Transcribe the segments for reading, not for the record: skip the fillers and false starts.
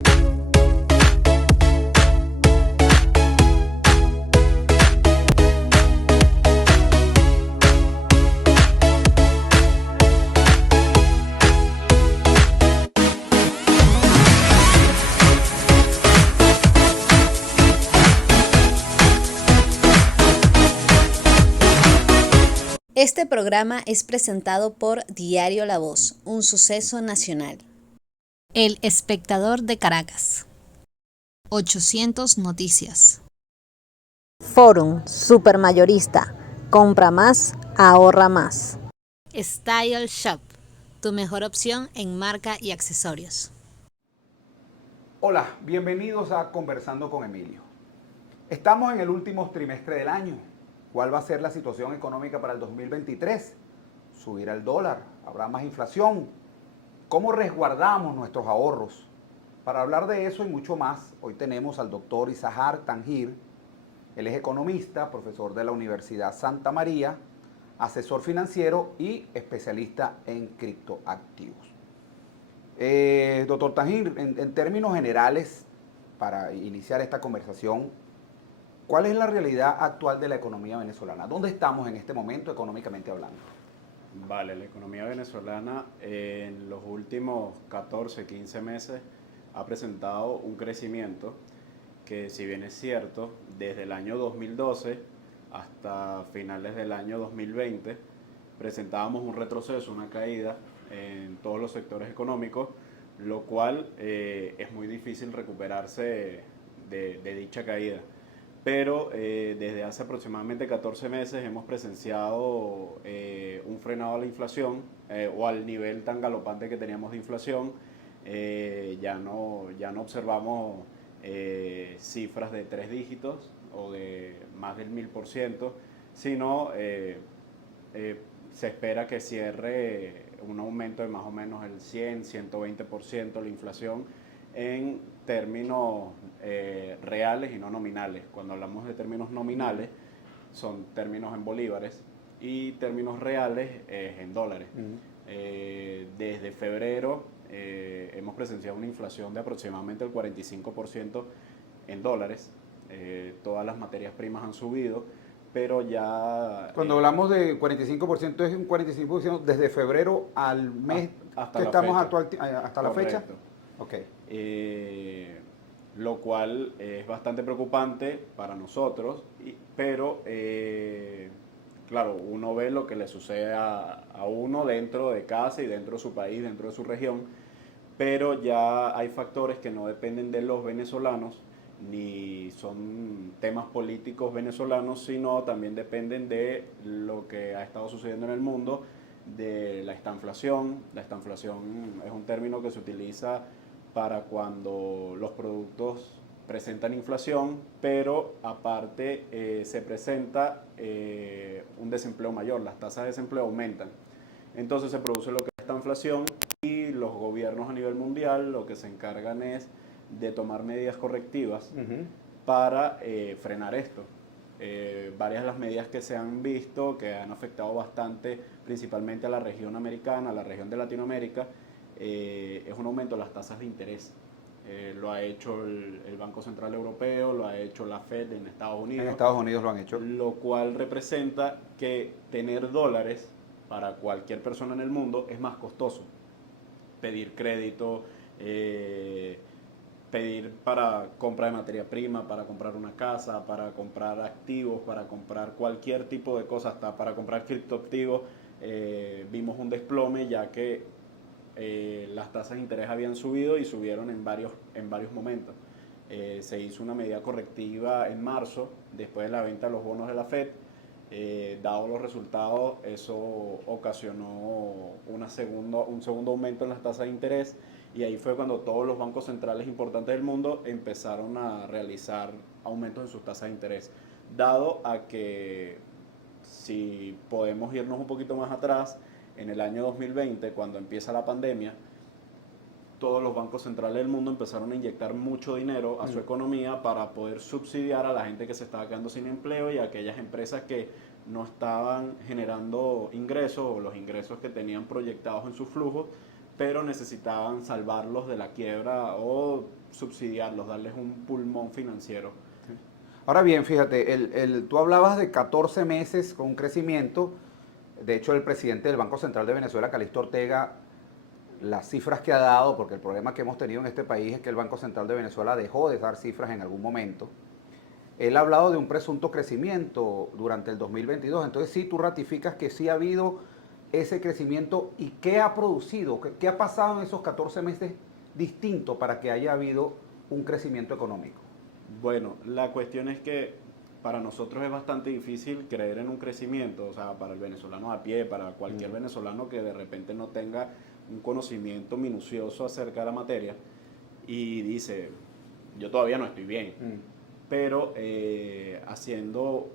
Este programa es presentado por Diario La Voz, un suceso nacional. El Espectador de Caracas. 800 Noticias. Forum Supermayorista. Compra más, ahorra más. Style Shop, tu mejor opción en marca y accesorios. Hola, bienvenidos a Conversando con Emilio. Estamos en el último trimestre del año. ¿Cuál va a ser la situación económica para el 2023? ¿Subirá el dólar? ¿Habrá más inflación? ¿Cómo resguardamos nuestros ahorros? Para hablar de eso y mucho más, hoy tenemos al doctor Izahar Tangir. Él es economista, profesor de la Universidad Santa María, asesor financiero y especialista en criptoactivos. Doctor Tangir, en términos generales, para iniciar esta conversación, ¿cuál es la realidad actual de la economía venezolana? ¿Dónde estamos en este momento económicamente hablando? Vale, la economía venezolana en los últimos 14, 15 meses ha presentado un crecimiento que, si bien es cierto, desde el año 2012 hasta finales del año 2020 presentábamos un retroceso, una caída en todos los sectores económicos, lo cual es muy difícil recuperarse de dicha caída. Pero desde hace aproximadamente 14 meses hemos presenciado un frenado a la inflación o al nivel tan galopante que teníamos de inflación. Ya no observamos cifras de 3 dígitos o de más del 1000%, sino se espera que cierre un aumento de más o menos el 100, 120% la inflación en términos reales y no nominales. Cuando hablamos de términos nominales, son términos en bolívares, y términos reales en dólares. Desde febrero hemos presenciado una inflación de aproximadamente el 45% en dólares. Todas las materias primas han subido, pero ya... Cuando hablamos de 45%, es un 45% desde febrero al mes hasta que la estamos fecha. hasta la fecha. Correcto. Ok. Lo cual es bastante preocupante para nosotros, pero claro, uno ve lo que le sucede a uno dentro de casa y dentro de su país, dentro de su región, pero ya hay factores que no dependen de los venezolanos, ni son temas políticos venezolanos, sino también dependen de lo que ha estado sucediendo en el mundo, de la estanflación. La estanflación es un término que se utiliza para cuando los productos presentan inflación, pero aparte se presenta un desempleo mayor, las tasas de desempleo aumentan. Entonces se produce lo que es esta inflación, y los gobiernos a nivel mundial lo que se encargan es de tomar medidas correctivas para frenar esto. Varias de las medidas que se han visto, que han afectado bastante principalmente a la región americana, a la región de Latinoamérica, es un aumento de las tasas de interés. Lo ha hecho el Banco Central Europeo, lo ha hecho la Fed en Estados Unidos. En Estados Unidos lo han hecho. Lo cual representa que tener dólares para cualquier persona en el mundo es más costoso. Pedir crédito, pedir para compra de materia prima, para comprar una casa, para comprar activos, para comprar cualquier tipo de cosa, hasta para comprar criptoactivos, vimos un desplome, ya que las tasas de interés habían subido y subieron en varios momentos. Se hizo una medida correctiva en marzo, después de la venta de los bonos de la Fed. Dado los resultados, eso ocasionó un segundo aumento en las tasas de interés, y ahí fue cuando todos los bancos centrales importantes del mundo empezaron a realizar aumentos en sus tasas de interés. Dado a que, si podemos irnos un poquito más atrás, en el año 2020, cuando empieza la pandemia, todos los bancos centrales del mundo empezaron a inyectar mucho dinero a su economía para poder subsidiar a la gente que se estaba quedando sin empleo y a aquellas empresas que no estaban generando ingresos, o los ingresos que tenían proyectados en sus flujos, pero necesitaban salvarlos de la quiebra o subsidiarlos, darles un pulmón financiero. Ahora bien, fíjate, tú hablabas de 14 meses con un crecimiento. De hecho, el presidente del Banco Central de Venezuela, Calixto Ortega, las cifras que ha dado, porque el problema que hemos tenido en este país es que el Banco Central de Venezuela dejó de dar cifras en algún momento. Él ha hablado de un presunto crecimiento durante el 2022. Entonces, sí, tú ratificas que sí ha habido ese crecimiento. ¿Y qué ha producido? ¿Qué ha pasado en esos 14 meses distinto para que haya habido un crecimiento económico? Bueno, la cuestión es que para nosotros es bastante difícil creer en un crecimiento, o sea, para el venezolano a pie, para cualquier venezolano que de repente no tenga un conocimiento minucioso acerca de la materia y dice, yo todavía no estoy bien. Pero haciendo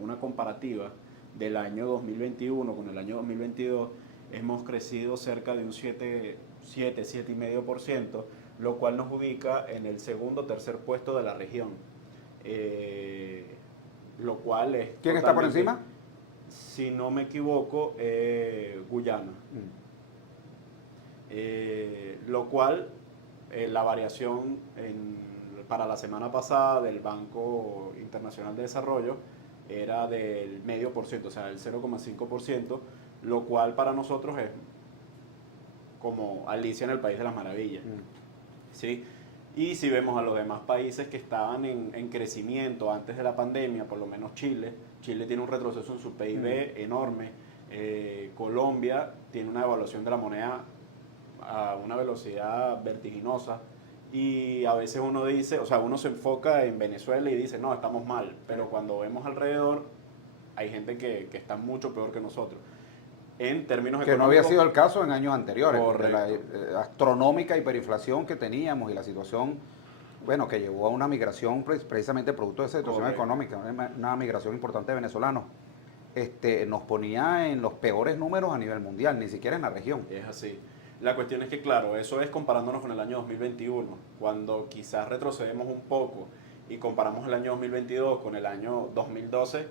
una comparativa del año 2021 con el año 2022, hemos crecido cerca de un 7,5%, lo cual nos ubica en el segundo o tercer puesto de la región. Lo cual es... ¿Quién está por encima? Si no me equivoco, Guyana. Lo cual, la variación para la semana pasada del Banco Internacional de Desarrollo era del 0,5%, o sea, del 0,5%, lo cual para nosotros es como Alicia en el País de las Maravillas. ¿Sí? Y si vemos a los demás países que estaban en crecimiento antes de la pandemia, por lo menos Chile tiene un retroceso en su PIB enorme. Colombia tiene una devaluación de la moneda a una velocidad vertiginosa. Y a veces uno dice, o sea, uno se enfoca en Venezuela y dice, no, estamos mal. Pero cuando vemos alrededor, hay gente que está mucho peor que nosotros. En términos que no había sido el caso en años anteriores, de la astronómica hiperinflación que teníamos y la situación, bueno, que llevó a una migración precisamente producto de esa situación económica, una migración importante de venezolanos, nos ponía en los peores números a nivel mundial, ni siquiera en la región. Es así. La cuestión es que, claro, eso es comparándonos con el año 2021, cuando quizás retrocedemos un poco y comparamos el año 2022 con el año 2012,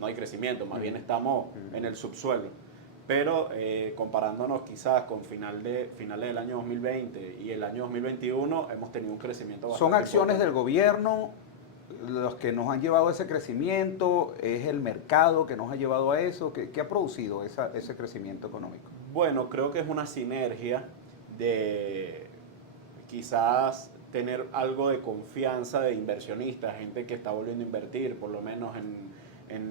no hay crecimiento, más bien estamos en el subsuelo. Pero comparándonos quizás con finales del año 2020 y el año 2021, hemos tenido un crecimiento bastante ¿Son acciones importante del gobierno los que nos han llevado a ese crecimiento? ¿Es el mercado que nos ha llevado a eso? ¿Qué ha producido ese crecimiento económico? Bueno, creo que es una sinergia de quizás tener algo de confianza de inversionistas, gente que está volviendo a invertir, por lo menos en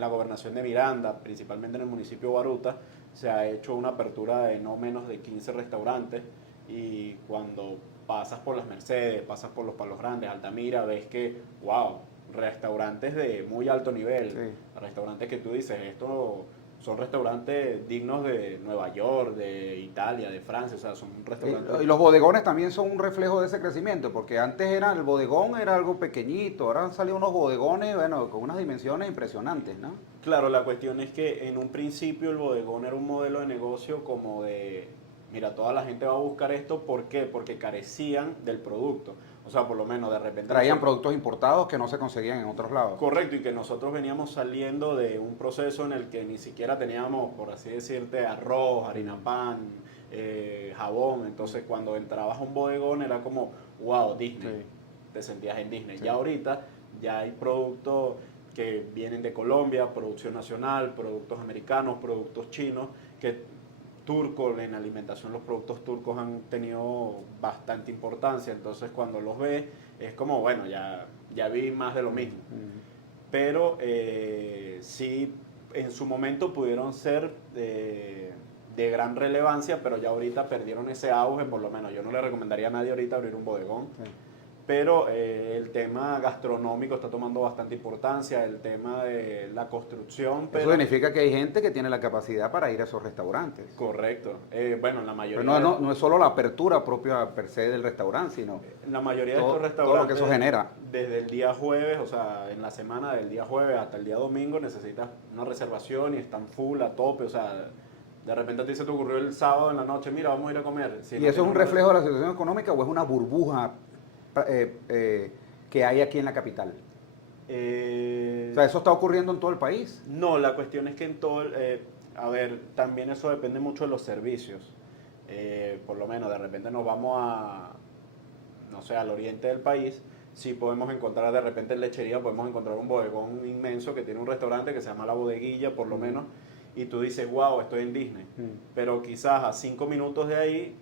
la gobernación de Miranda, principalmente en el municipio de Baruta, se ha hecho una apertura de no menos de 15 restaurantes y cuando pasas por las Mercedes, pasas por los Palos Grandes, Altamira, ves que, wow, restaurantes de muy alto nivel, sí. Restaurantes que tú dices, esto son restaurantes dignos de Nueva York, de Italia, de Francia, o sea, son restaurantes... Y los bodegones también son un reflejo de ese crecimiento, porque antes el bodegón era algo pequeñito, ahora han salido unos bodegones, bueno, con unas dimensiones impresionantes, ¿no? Claro, la cuestión es que en un principio el bodegón era un modelo de negocio como de, mira, toda la gente va a buscar esto, ¿por qué? Porque carecían del producto. O sea, por lo menos de repente... Traían productos importados que no se conseguían en otros lados. Correcto, y que nosotros veníamos saliendo de un proceso en el que ni siquiera teníamos, por así decirte, arroz, harina pan, jabón. Entonces, cuando entrabas a un bodegón era como, wow, Disney. Sí. Te sentías en Disney. Sí. Ya ahorita ya hay productos que vienen de Colombia, producción nacional, productos americanos, productos chinos, que... turcos, en alimentación los productos turcos han tenido bastante importancia, entonces cuando los ves es como, bueno, ya vi más de lo mismo. Pero sí, en su momento pudieron ser de gran relevancia, pero ya ahorita perdieron ese auge, por lo menos yo no le recomendaría a nadie ahorita abrir un bodegón. Sí. Pero el tema gastronómico está tomando bastante importancia, el tema de la construcción. Eso significa que hay gente que tiene la capacidad para ir a esos restaurantes. Correcto. Bueno, la mayoría... Pero no es solo la apertura propia per se del restaurante, sino... La mayoría de estos restaurantes... Todo lo que eso genera. Desde el día jueves, o sea, en la semana del día jueves hasta el día domingo necesitas una reservación y están full, a tope, o sea... De repente a ti se te ocurrió el sábado en la noche, mira, vamos a ir a comer. ¿Y eso es un reflejo de la situación económica o es una burbuja que hay aquí en la capital? O sea, ¿eso está ocurriendo en todo el país? No, la cuestión es que en todo a ver, también eso depende mucho de los servicios. por lo menos de repente nos vamos a, no sé, al oriente del país, sí podemos encontrar de repente en lechería, podemos encontrar un bodegón inmenso que tiene un restaurante que se llama La Bodeguilla, por lo menos, y tú dices, wow, estoy en Disney. Pero quizás a 5 minutos de ahí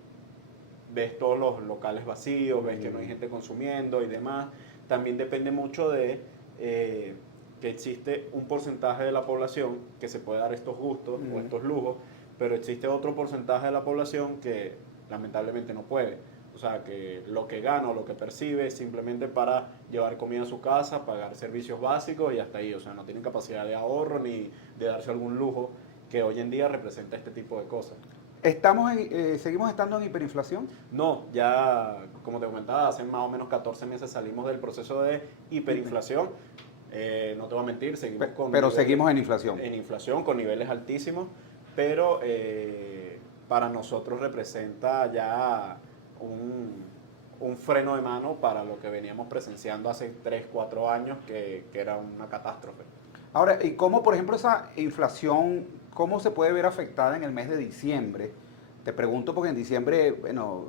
ves todos los locales vacíos, ves que no hay gente consumiendo y demás. También depende mucho de que existe un porcentaje de la población que se puede dar estos gustos o estos lujos, pero existe otro porcentaje de la población que lamentablemente no puede. O sea, que lo que gana o lo que percibe es simplemente para llevar comida a su casa, pagar servicios básicos y hasta ahí. O sea, no tienen capacidad de ahorro ni de darse algún lujo que hoy en día representa este tipo de cosas. ¿Seguimos estando en hiperinflación? No, ya, como te comentaba, hace más o menos 14 meses salimos del proceso de hiperinflación. No te voy a mentir, seguimos con... Pero seguimos en inflación. En inflación, con niveles altísimos, pero para nosotros representa ya un freno de mano para lo que veníamos presenciando hace 3, 4 años, que era una catástrofe. Ahora, ¿y cómo, por ejemplo, esa inflación, cómo se puede ver afectada en el mes de diciembre? Te pregunto porque en diciembre, bueno,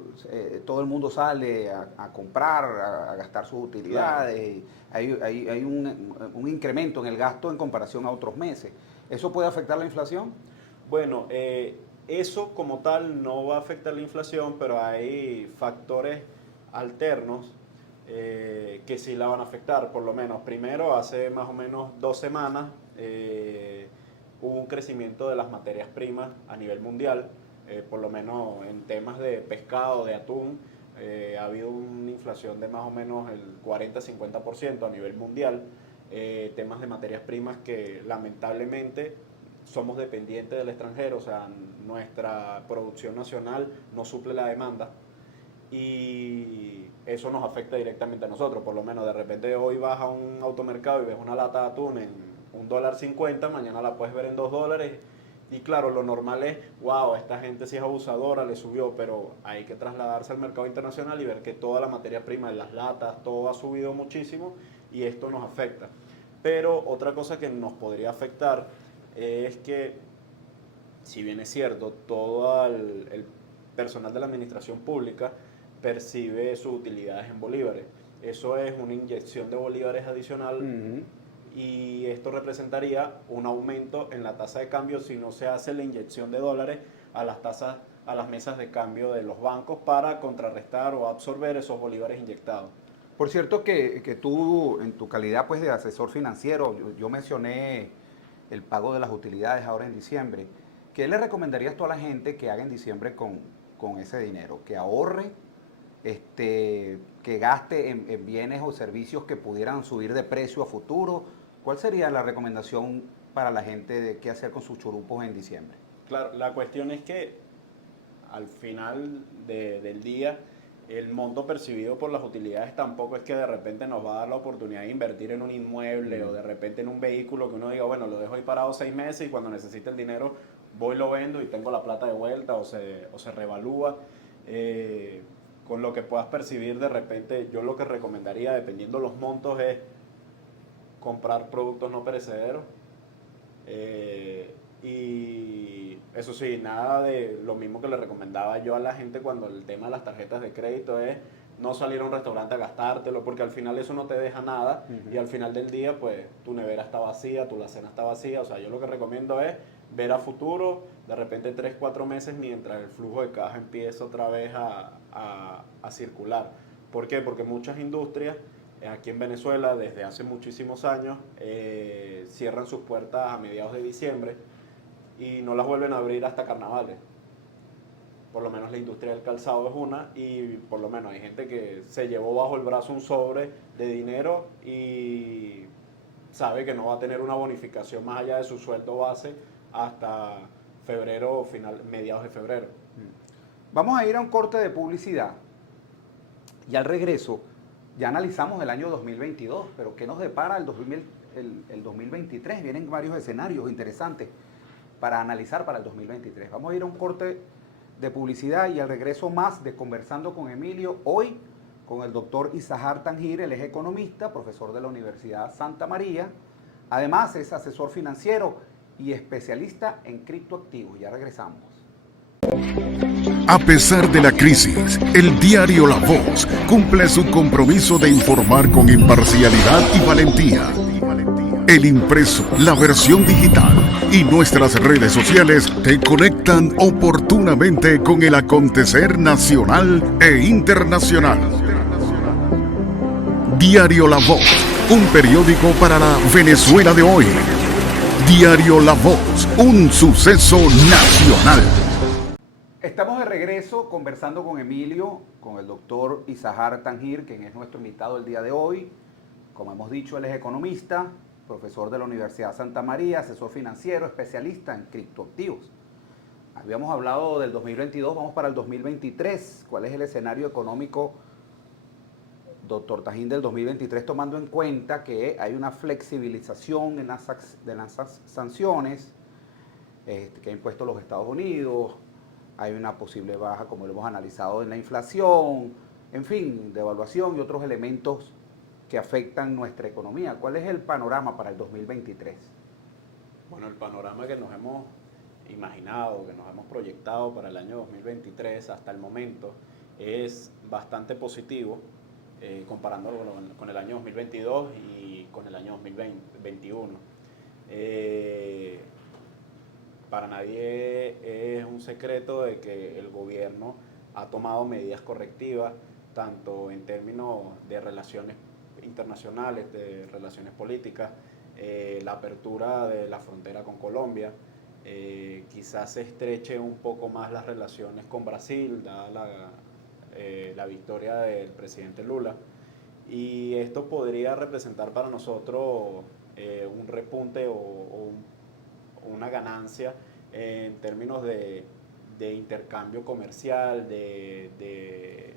todo el mundo sale a comprar, a gastar sus utilidades. Claro. Hay un incremento en el gasto en comparación a otros meses. ¿Eso puede afectar la inflación? Bueno, eso como tal no va a afectar la inflación, pero hay factores alternos que sí la van a afectar, por lo menos. Primero, hace más o menos 2 semanas hubo un crecimiento de las materias primas a nivel mundial, por lo menos en temas de pescado, de atún, ha habido una inflación de más o menos el 40-50% a nivel mundial. Temas de materias primas que lamentablemente somos dependientes del extranjero, o sea, nuestra producción nacional no suple la demanda y eso nos afecta directamente a nosotros. Por lo menos de repente hoy vas a un automercado y ves una lata de atún en $1.50, mañana la puedes ver en $2 y claro, lo normal es, wow, esta gente sí es abusadora, le subió, pero hay que trasladarse al mercado internacional y ver que toda la materia prima de las latas, todo ha subido muchísimo y esto nos afecta. Pero otra cosa que nos podría afectar es que, si bien es cierto, todo el personal de la administración pública percibe sus utilidades en bolívares. Eso es una inyección de bolívares adicional y esto representaría un aumento en la tasa de cambio si no se hace la inyección de dólares a las mesas de cambio de los bancos para contrarrestar o absorber esos bolívares inyectados. Por cierto que tú, en tu calidad pues de asesor financiero, yo mencioné el pago de las utilidades ahora en diciembre. ¿Qué le recomendarías tú a la gente que haga en diciembre con ese dinero? ¿Que ahorre? ¿Que gaste en bienes o servicios que pudieran subir de precio a futuro? ¿Cuál sería la recomendación para la gente de qué hacer con sus churupos en diciembre? Claro, la cuestión es que al final del día el monto percibido por las utilidades tampoco es que de repente nos va a dar la oportunidad de invertir en un inmueble o de repente en un vehículo que uno diga, bueno, lo dejo ahí parado 6 meses y cuando necesite el dinero voy, lo vendo y tengo la plata de vuelta o se revalúa. Con lo que puedas percibir de repente, yo lo que recomendaría, dependiendo los montos, es comprar productos no perecederos. Y eso sí, nada de lo mismo que le recomendaba yo a la gente cuando el tema de las tarjetas de crédito es no salir a un restaurante a gastártelo, porque al final eso no te deja nada y al final del día pues tu nevera está vacía, tu alacena está vacía. O sea, yo lo que recomiendo es ver a futuro, de repente 3, 4 meses mientras el flujo de caja empieza otra vez a circular. ¿Por qué? Porque muchas industrias aquí en Venezuela desde hace muchísimos años cierran sus puertas a mediados de diciembre y no las vuelven a abrir hasta carnavales. Por lo menos la industria del calzado es una y por lo menos hay gente que se llevó bajo el brazo un sobre de dinero y sabe que no va a tener una bonificación más allá de su sueldo base hasta febrero, mediados de febrero. Vamos a ir a un corte de publicidad y al regreso ya analizamos el año 2022, pero ¿qué nos depara el 2023? Vienen varios escenarios interesantes para analizar para el 2023. Vamos a ir a un corte de publicidad y al regreso más de Conversando con Emilio, hoy con el doctor Izahar Tangir, él es economista, profesor de la Universidad Santa María, además es asesor financiero y especialista en criptoactivos. Ya regresamos. A pesar de la crisis, el diario La Voz cumple su compromiso de informar con imparcialidad y valentía. El impreso, la versión digital y nuestras redes sociales te conectan oportunamente con el acontecer nacional e internacional. Diario La Voz, un periódico para la Venezuela de hoy. Diario La Voz, un suceso nacional. Estamos de regreso conversando con Emilio, con el doctor Izahar Tangir, quien es nuestro invitado el día de hoy. Como hemos dicho, él es economista, profesor de la Universidad Santa María, asesor financiero, especialista en criptoactivos. Habíamos hablado del 2022, vamos para el 2023. ¿Cuál es el escenario económico, doctor Tangir, del 2023, tomando en cuenta que hay una flexibilización de las sanciones que ha impuesto los Estados Unidos? Hay una posible baja, como lo hemos analizado, en la inflación, en fin, devaluación y otros elementos que afectan nuestra economía. ¿Cuál es el panorama para el 2023? Bueno, el panorama que nos hemos imaginado, que nos hemos proyectado para el año 2023 hasta el momento es bastante positivo, comparándolo con el año 2022 y con el año 2021. Para nadie es un secreto de que el gobierno ha tomado medidas correctivas, tanto en términos de relaciones internacionales, de relaciones políticas, la apertura de la frontera con Colombia, quizás se estreche un poco más las relaciones con Brasil, dada la victoria del presidente Lula, y esto podría representar para nosotros un repunte o una ganancia en términos de intercambio comercial, de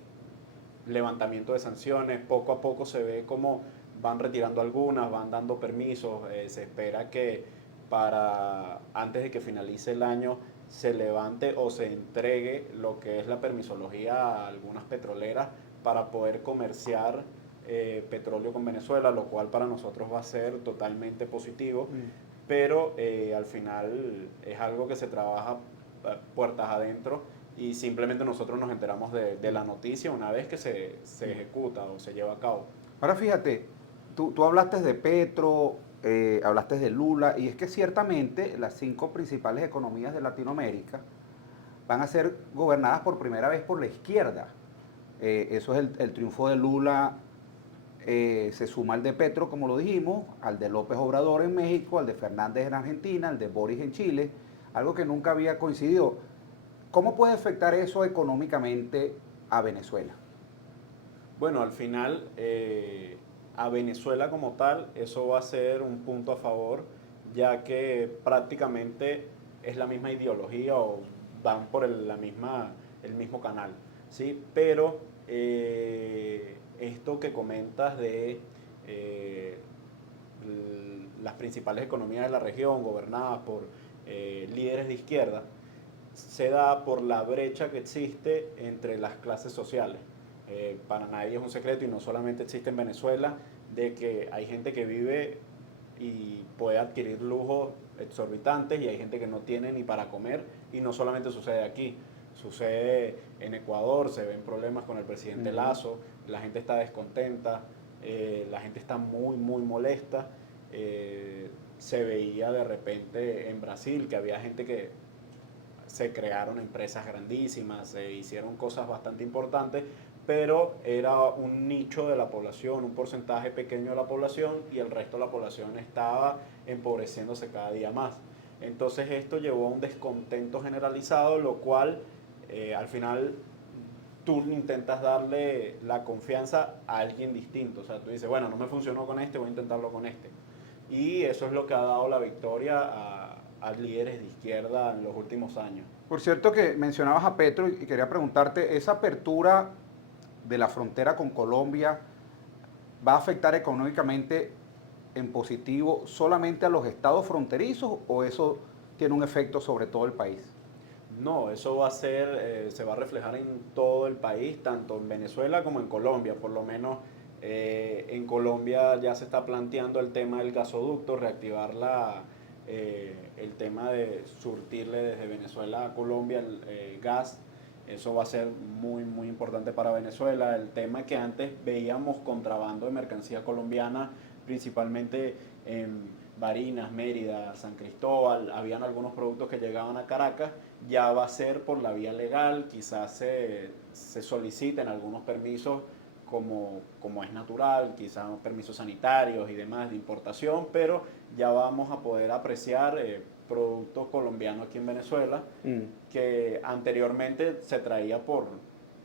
levantamiento de sanciones. Poco a poco se ve como van retirando algunas, van dando permisos. Se espera que antes de que finalice el año se levante o se entregue lo que es la permisología a algunas petroleras para poder comerciar petróleo con Venezuela, lo cual para nosotros va a ser totalmente positivo. Pero al final es algo que se trabaja puertas adentro y simplemente nosotros nos enteramos de la noticia una vez que se ejecuta o se lleva a cabo. Ahora fíjate, tú hablaste de Petro, hablaste de Lula, y es que ciertamente las 5 principales economías de Latinoamérica van a ser gobernadas por primera vez por la izquierda. Eso es el triunfo de Lula. Se suma al de Petro, como lo dijimos, al de López Obrador en México, al de Fernández en Argentina, al de Boric en Chile, algo que nunca había coincidido. ¿Cómo puede afectar eso económicamente a Venezuela? Bueno, al final a Venezuela como tal eso va a ser un punto a favor, ya que prácticamente es la misma ideología o van por el mismo canal, ¿sí? Pero esto que comentas de las principales economías de la región gobernadas por líderes de izquierda, se da por la brecha que existe entre las clases sociales. Para nadie es un secreto, y no solamente existe en Venezuela, de que hay gente que vive y puede adquirir lujos exorbitantes y hay gente que no tiene ni para comer, y no solamente sucede aquí. Sucede en Ecuador, se ven problemas con el presidente Lazo, la gente está descontenta, la gente está muy, muy molesta. Se veía de repente en Brasil que había gente que se crearon empresas grandísimas, se hicieron cosas bastante importantes, pero era un nicho de la población, un porcentaje pequeño de la población, y el resto de la población estaba empobreciéndose cada día más. Entonces esto llevó a un descontento generalizado, lo cual al final tú intentas darle la confianza a alguien distinto. O sea, tú dices, bueno, no me funcionó con este, voy a intentarlo con este. Y eso es lo que ha dado la victoria a líderes de izquierda en los últimos años. Por cierto que mencionabas a Petro y quería preguntarte, ¿esa apertura de la frontera con Colombia va a afectar económicamente en positivo solamente a los estados fronterizos o eso tiene un efecto sobre todo el país? No, eso va a ser, se va a reflejar en todo el país, tanto en Venezuela como en Colombia. Por lo menos en Colombia ya se está planteando el tema del gasoducto, reactivar el tema de surtirle desde Venezuela a Colombia el gas. Eso va a ser muy, muy importante para Venezuela. El tema que antes veíamos contrabando de mercancía colombiana, principalmente en Barinas, Mérida, San Cristóbal, habían algunos productos que llegaban a Caracas, ya va a ser por la vía legal, quizás se soliciten algunos permisos como es natural, quizás permisos sanitarios y demás de importación, pero ya vamos a poder apreciar productos colombianos aquí en Venezuela que anteriormente se traía por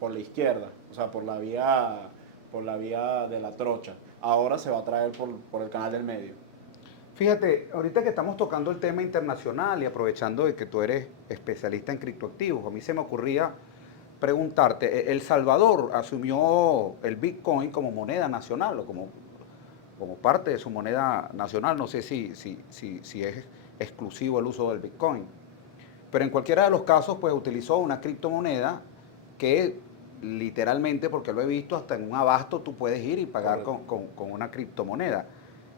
la izquierda, o sea, por la vía de la trocha. Ahora se va a traer por el canal del medio. Fíjate, ahorita que estamos tocando el tema internacional y aprovechando de que tú eres especialista en criptoactivos, a mí se me ocurría preguntarte, El Salvador asumió el Bitcoin como moneda nacional o como parte de su moneda nacional, no sé si es exclusivo el uso del Bitcoin, pero en cualquiera de los casos pues utilizó una criptomoneda que literalmente, porque lo he visto, hasta en un abasto tú puedes ir y pagar con una criptomoneda.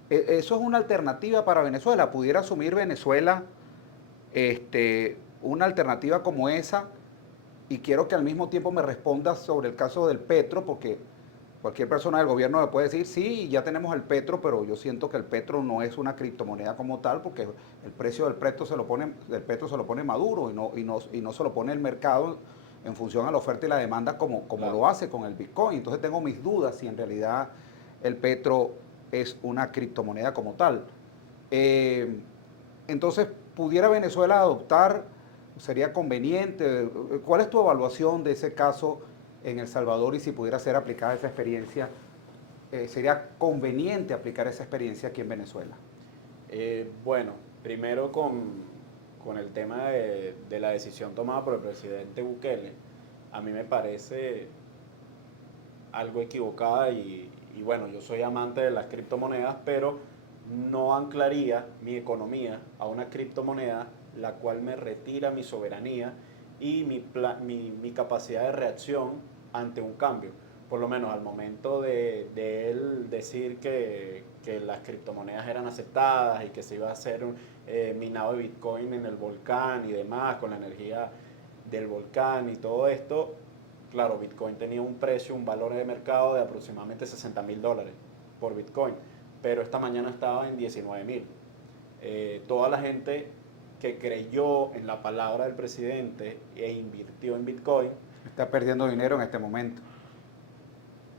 Eso es una alternativa para Venezuela. ¿Pudiera asumir Venezuela una alternativa como esa? Y quiero que al mismo tiempo me respondas sobre el caso del petro, porque cualquier persona del gobierno me puede decir, sí, ya tenemos el petro, pero yo siento que el petro no es una criptomoneda como tal, porque el precio del petro se lo pone Maduro y no se lo pone el mercado en función a la oferta y la demanda como lo hace con el Bitcoin. Entonces tengo mis dudas si en realidad el petro es una criptomoneda como tal. Entonces, ¿pudiera Venezuela adoptar? ¿Sería conveniente? ¿Cuál es tu evaluación de ese caso en El Salvador y si pudiera ser aplicada esa experiencia? ¿Sería conveniente aplicar esa experiencia aquí en Venezuela? Bueno, primero con el tema de la decisión tomada por el presidente Bukele, a mí me parece algo equivocada y bueno, yo soy amante de las criptomonedas, pero no anclaría mi economía a una criptomoneda la cual me retira mi soberanía y mi capacidad de reacción ante un cambio. Por lo menos al momento de él decir que las criptomonedas eran aceptadas y que se iba a hacer minado de Bitcoin en el volcán y demás, con la energía del volcán y todo esto, claro, Bitcoin tenía un precio, un valor de mercado de aproximadamente $60,000 por Bitcoin, pero esta mañana estaba en 19,000. Toda la gente que creyó en la palabra del presidente e invirtió en Bitcoin está perdiendo dinero en este momento.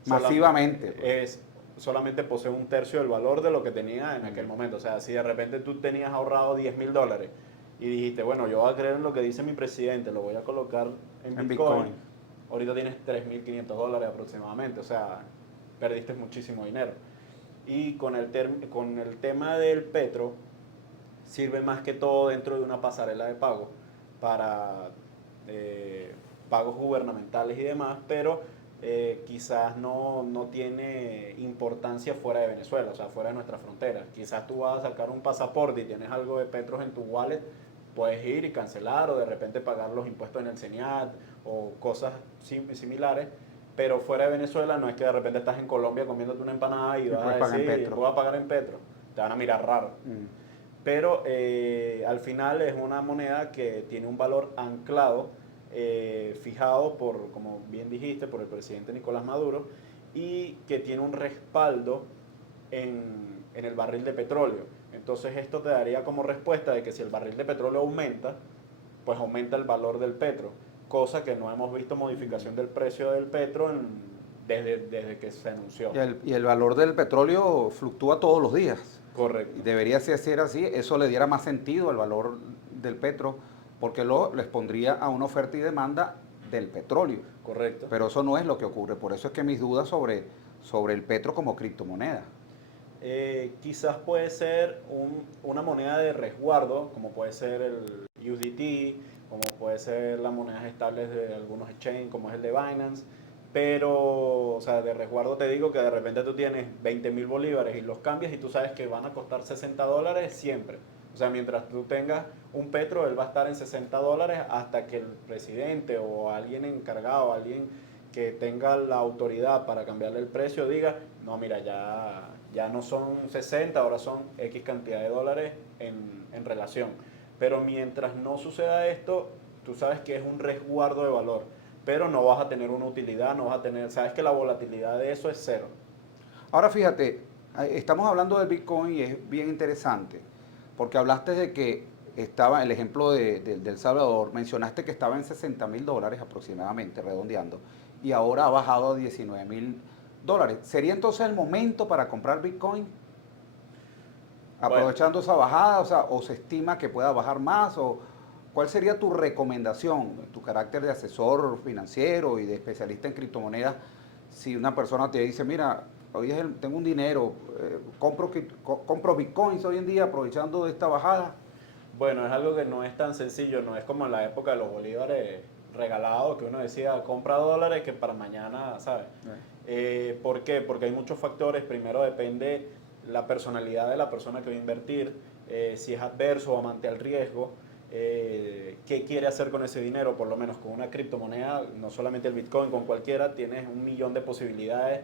Masivamente. Solamente posee un tercio del valor de lo que tenía en aquel momento. O sea, si de repente tú tenías ahorrado $10,000 y dijiste, bueno, yo voy a creer en lo que dice mi presidente, lo voy a colocar en Bitcoin, ahorita tienes $3,500 aproximadamente. O sea, perdiste muchísimo dinero. Y con el tema del petro, sirve más que todo dentro de una pasarela de pago para pagos gubernamentales y demás, pero quizás no tiene importancia fuera de Venezuela, o sea, fuera de nuestra frontera. Quizás tú vas a sacar un pasaporte y tienes algo de petros en tu wallet, puedes ir y cancelar o de repente pagar los impuestos en el CENIAT o cosas similares, pero fuera de Venezuela no es que de repente estás en Colombia comiéndote una empanada y vas a decir, voy a pagar en petro. Te van a mirar raro. Pero al final es una moneda que tiene un valor anclado, fijado como bien dijiste, por el presidente Nicolás Maduro, y que tiene un respaldo en el barril de petróleo. Entonces esto te daría como respuesta de que si el barril de petróleo aumenta, pues aumenta el valor del petro, cosa que no hemos visto modificación del precio del petro desde que se anunció. Y el valor del petróleo fluctúa todos los días. Correcto. Debería ser así, eso le diera más sentido al valor del petro, porque les pondría a una oferta y demanda del petróleo. Correcto. Pero eso no es lo que ocurre, por eso es que mis dudas sobre el petro como criptomoneda. Quizás puede ser una moneda de resguardo, como puede ser el USDT, como puede ser las monedas estables de algunos exchanges, como es el de Binance. Pero, o sea, de resguardo te digo que de repente tú tienes 20,000 bolívares y los cambias y tú sabes que van a costar $60 siempre. O sea, mientras tú tengas un petro, él va a estar en $60 hasta que el presidente o alguien encargado, alguien que tenga la autoridad para cambiarle el precio diga, no, mira, ya no son 60, ahora son X cantidad de dólares en relación. Pero mientras no suceda esto, tú sabes que es un resguardo de valor. pero no vas a tener una utilidad, no vas a tener, sabes que la volatilidad de eso es cero. Ahora fíjate, estamos hablando del Bitcoin y es bien interesante, porque hablaste de que estaba, el ejemplo de El Salvador, mencionaste que estaba en $60,000 aproximadamente, redondeando, y ahora ha bajado a $19,000. ¿Sería entonces el momento para comprar Bitcoin? Aprovechando esa bajada, o se estima que pueda bajar más, o ¿cuál sería tu recomendación, tu carácter de asesor financiero y de especialista en criptomonedas? Si una persona te dice, mira, hoy tengo un dinero, compro Bitcoins hoy en día aprovechando esta bajada. Bueno, es algo que no es tan sencillo, no es como en la época de los bolívares regalados, que uno decía, compra dólares que para mañana, ¿sabes? ¿Por qué? Porque hay muchos factores. Primero depende la personalidad de la persona que va a invertir, si es adverso o amante al riesgo, qué quiere hacer con ese dinero. Por lo menos con una criptomoneda, no solamente el Bitcoin, con cualquiera, tienes 1.000.000 de posibilidades.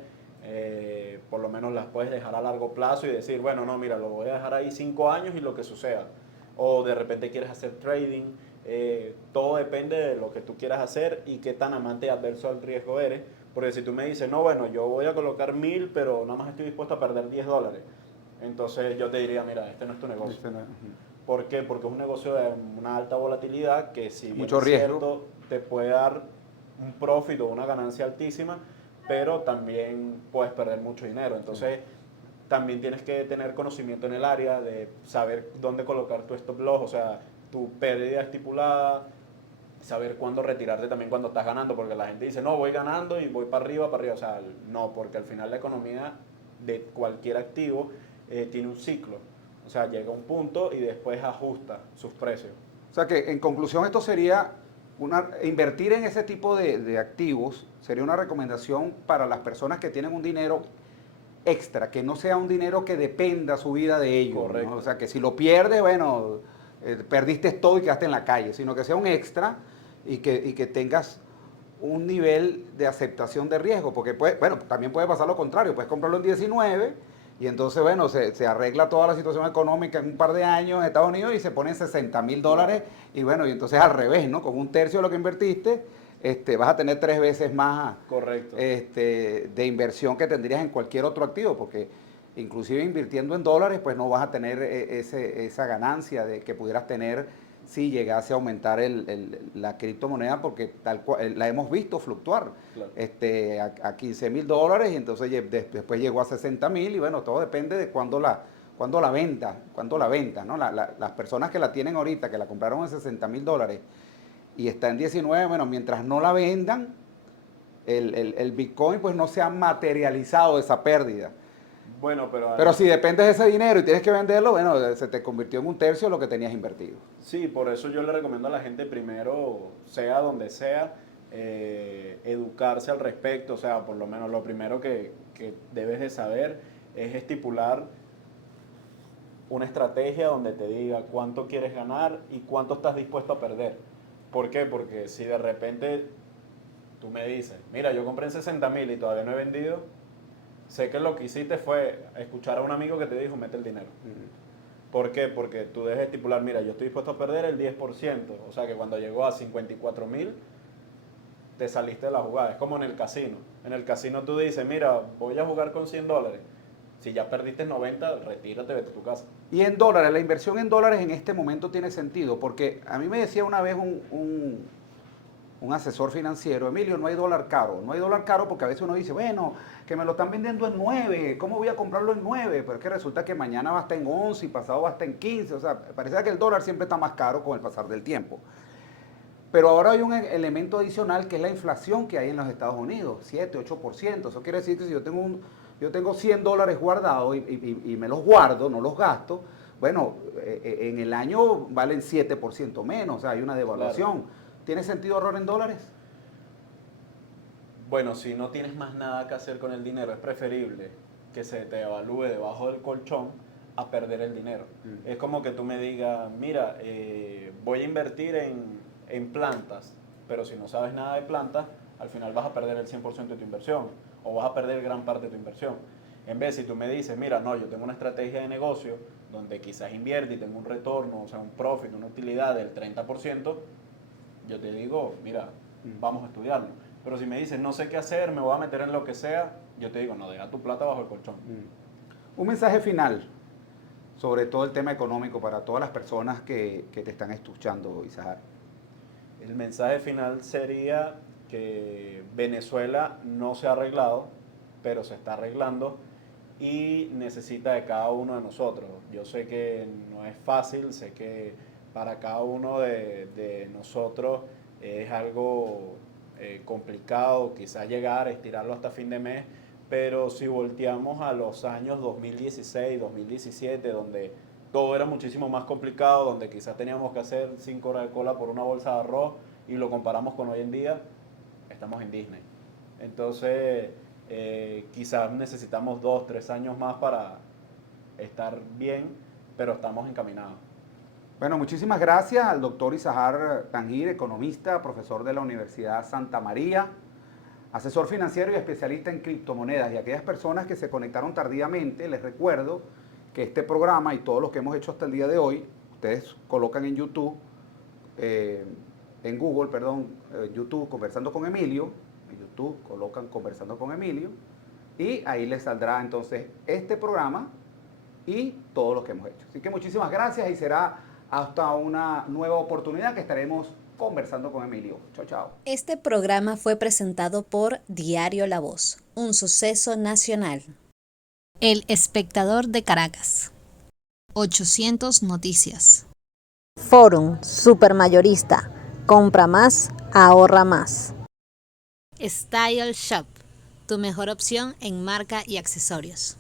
Por lo menos las puedes dejar a largo plazo y decir, bueno, no, mira, lo voy a dejar ahí 5 años y lo que suceda. O de repente quieres hacer trading, todo depende de lo que tú quieras hacer y qué tan amante y adverso al riesgo eres. Porque si tú me dices, no, bueno, yo voy a colocar 1.000, pero nada más estoy dispuesto a perder $10, entonces yo te diría, mira, este no es tu negocio. ¿Por qué? Porque es un negocio de una alta volatilidad que, si bien mucho es riesgo, cierto, te puede dar un profit o una ganancia altísima, pero también puedes perder mucho dinero. Entonces, también tienes que tener conocimiento en el área de saber dónde colocar tu stop loss, o sea, tu pérdida estipulada, saber cuándo retirarte también cuando estás ganando, porque la gente dice, no, voy ganando y voy para arriba, o sea, no, porque al final la economía de cualquier activo tiene un ciclo, o sea, llega a un punto y después ajusta sus precios. O sea que en conclusión esto sería invertir en ese tipo de activos, sería una recomendación para las personas que tienen un dinero extra, que no sea un dinero que dependa su vida de ello, ¿no? O sea, que si lo pierdes, bueno, perdiste todo y quedaste en la calle, sino que sea un extra y que tengas un nivel de aceptación de riesgo, porque también puede pasar lo contrario, puedes comprarlo en 19 y entonces, bueno, se arregla toda la situación económica en un par de años en Estados Unidos y se ponen $60,000 y bueno, y entonces al revés, ¿no? Con un tercio de lo que invertiste, vas a tener 3 veces más. Correcto. De inversión que tendrías en cualquier otro activo, porque inclusive invirtiendo en dólares, pues no vas a tener esa ganancia de que pudieras tener si llegase a aumentar la criptomoneda, porque tal cual la hemos visto fluctuar, Claro. A $15,000 y entonces después llegó a 60,000 y bueno, todo depende de cuándo la venta, ¿no? Las personas que la tienen ahorita, que la compraron en $60,000 y está en 19, bueno, mientras no la vendan, el Bitcoin pues no se ha materializado esa pérdida. Bueno, pero si dependes de ese dinero y tienes que venderlo, bueno, se te convirtió en un tercio de lo que tenías invertido. Sí, por eso yo le recomiendo a la gente primero, sea donde sea, educarse al respecto. O sea, por lo menos lo primero que debes de saber es estipular una estrategia donde te diga cuánto quieres ganar y cuánto estás dispuesto a perder. ¿Por qué? Porque si de repente tú me dices, mira, yo compré en 60,000 y todavía no he vendido, sé que lo que hiciste fue escuchar a un amigo que te dijo, mete el dinero. ¿Por qué? Porque tú debes estipular, mira, yo estoy dispuesto a perder el 10%, o sea que cuando llegó a 54,000, te saliste de la jugada. Es como en el casino. En el casino tú dices, mira, voy a jugar con $100. Si ya perdiste 90, retírate, vete a tu casa. Y en dólares, la inversión en dólares en este momento tiene sentido, porque a mí me decía una vez un asesor financiero, Emilio, no hay dólar caro porque a veces uno dice, bueno, que me lo están vendiendo en 9, ¿cómo voy a comprarlo en 9? Pero es que resulta que mañana va a estar en 11 y pasado va a estar en 15, o sea, parece que el dólar siempre está más caro con el pasar del tiempo. Pero ahora hay un elemento adicional que es la inflación que hay en los Estados Unidos, 7, 8%, eso quiere decir que si yo tengo $100 guardados y me los guardo, no los gasto, bueno, en el año valen 7% menos, o sea, hay una devaluación. Claro. ¿Tiene sentido ahorrar en dólares? Bueno, si no tienes más nada que hacer con el dinero, es preferible que se te evalúe debajo del colchón a perder el dinero. Es como que tú me digas, mira, voy a invertir en plantas, pero si no sabes nada de plantas, al final vas a perder el 100% de tu inversión o vas a perder gran parte de tu inversión. En vez, si tú me dices, mira, no, yo tengo una estrategia de negocio donde quizás invierte y tengo un retorno, o sea, un profit, una utilidad del 30%, yo te digo, mira, vamos a estudiarlo. Pero si me dices, no sé qué hacer, me voy a meter en lo que sea, yo te digo, no, deja tu plata bajo el colchón. Un mensaje final sobre todo el tema económico para todas las personas que te están escuchando, Izahar. El mensaje final sería que Venezuela no se ha arreglado, pero se está arreglando y necesita de cada uno de nosotros. Yo sé que no es fácil, sé que para cada uno de nosotros es algo complicado, quizás llegar, estirarlo hasta fin de mes, pero si volteamos a los años 2016, 2017, donde todo era muchísimo más complicado, donde quizás teníamos que hacer 5 horas de cola por una bolsa de arroz y lo comparamos con hoy en día, estamos en Disney. Entonces, quizás necesitamos 2, 3 años más para estar bien, pero estamos encaminados. Bueno, muchísimas gracias al doctor Izahar Tangir, economista, profesor de la Universidad Santa María, asesor financiero y especialista en criptomonedas. Y a aquellas personas que se conectaron tardíamente, les recuerdo que este programa y todos los que hemos hecho hasta el día de hoy, ustedes colocan en YouTube, en Google, perdón, YouTube Conversando con Emilio, en YouTube colocan Conversando con Emilio, y ahí les saldrá entonces este programa y todos los que hemos hecho. Así que muchísimas gracias y será hasta una nueva oportunidad que estaremos conversando con Emilio. Chao, chao. Este programa fue presentado por Diario La Voz, un suceso nacional. El Espectador de Caracas. 800 Noticias. Forum Supermayorista. Compra más, ahorra más. Style Shop, tu mejor opción en marca y accesorios.